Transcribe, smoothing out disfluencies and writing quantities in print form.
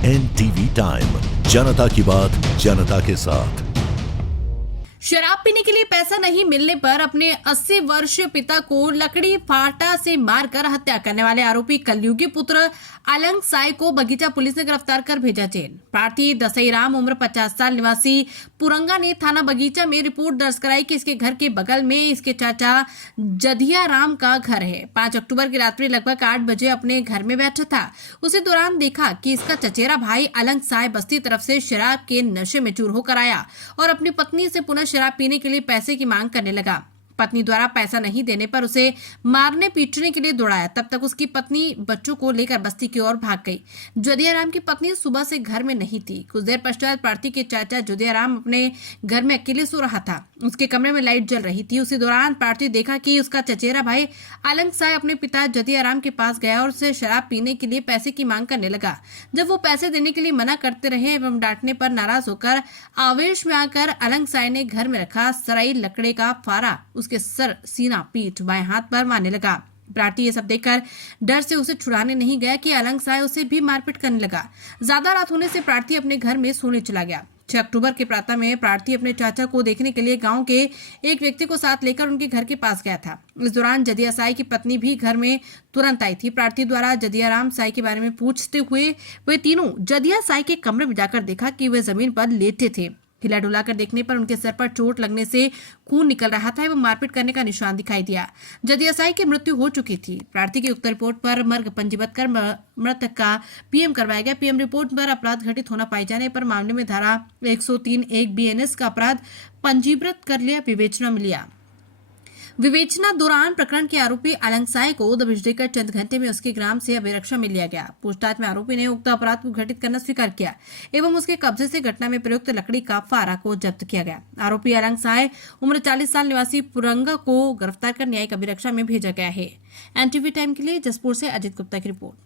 NTV time, जनता की बात जनता के साथ। शराब पीने के लिए पैसा नहीं मिलने पर अपने 80 वर्षीय पिता को लकड़ी फाटा से मारकर हत्या करने वाले आरोपी कलयुगी पुत्र अलंग साय को बगीचा पुलिस ने गिरफ्तार कर भेजा जेल। प्रार्थी दसईराम उम्र 50 साल निवासी पुरंगा ने थाना बगीचा में रिपोर्ट दर्ज कराई कि इसके घर के बगल में इसके चाचा जदिया राम का घर है। 5 अक्टूबर की रात्रि लगभग 8 बजे अपने घर में बैठा था। उसी दौरान देखा कि इसका चचेरा भाई अलंग साय बस्ती तरफ से शराब के नशे में चूर होकर आया और अपनी पत्नी से पुनः शराब पीने के लिए पैसे की मांग करने लगा। पत्नी द्वारा पैसा नहीं देने पर उसे मारने पीटने के लिए दौड़ाया। तब तक उसकी पत्नी बच्चों को लेकर बस्ती की ओर भाग गई। जोदियाराम की पत्नी सुबह से घर में नहीं थी। कुछ देर पश्चात प्रार्थी के चाचा जोदियाराम अपने घर में अकेले सो रहा था। उसके कमरे में लाइट जल रही थी। उसी दौरान प्रार्थी देखा कि उसका चचेरा भाई अलंग साय अपने पिता जोदियाराम के पास गया और उसे शराब पीने के लिए पैसे की मांग करने लगा। जब वो पैसे देने के लिए मना करते रहे एवं डांटने पर नाराज होकर आवेश में आकर अलंग साय ने घर में रखा सराई लकड़े का फारा उसके सर, सीना, पीठ, बाएं हाथ पर मारने लगा। प्रार्थी ये सब देखकर डर से उसे छुड़ाने नहीं गया कि अलंग साय उसे भी मारपीट करने लगा। ज्यादा रात होने से प्रार्थी अपने घर में सोने चला गया। 6 अक्टूबर के प्रातः में प्रार्थी अपने चाचा को देखने के लिए गांव के एक व्यक्ति को साथ लेकर उनके घर के पास गया था। इस दौरान जदिया साय की पत्नी भी घर में तुरंत आई थी। प्रार्थी द्वारा जदियाराम साय के बारे में पूछते हुए वे तीनों जदिया साय के कमरे में जाकर देखा कि वे जमीन पर लेटे थे। हिला डुला कर देखने पर उनके सर पर चोट लगने से खून निकल रहा था एवं मारपीट करने का निशान दिखाई दिया। जदिया साय की मृत्यु हो चुकी थी। प्रार्थी की उक्त रिपोर्ट पर मर्ग पंजीबद्ध कर मृतक का पीएम करवाया गया। पीएम रिपोर्ट पर अपराध घटित होना पाए जाने पर मामले में धारा 103(1) BNS का अपराध पंजीबद्ध कर लिया, विवेचना में लिया। विवेचना दौरान प्रकरण के आरोपी अलंग साय को दबिश देकर चंद घंटे में उसके ग्राम से अभिरक्षा में लिया गया। पूछताछ में आरोपी ने उक्त अपराध को घटित करना स्वीकार किया एवं उसके कब्जे से घटना में प्रयुक्त लकड़ी का फारा को जब्त किया गया। आरोपी अलंग साय उम्र 40 साल निवासी पुरंगा को गिरफ्तार कर न्यायिक अभिरक्षा में भेजा गया है। NTV टाइम के लिए जसपुर से अजित गुप्ता की रिपोर्ट।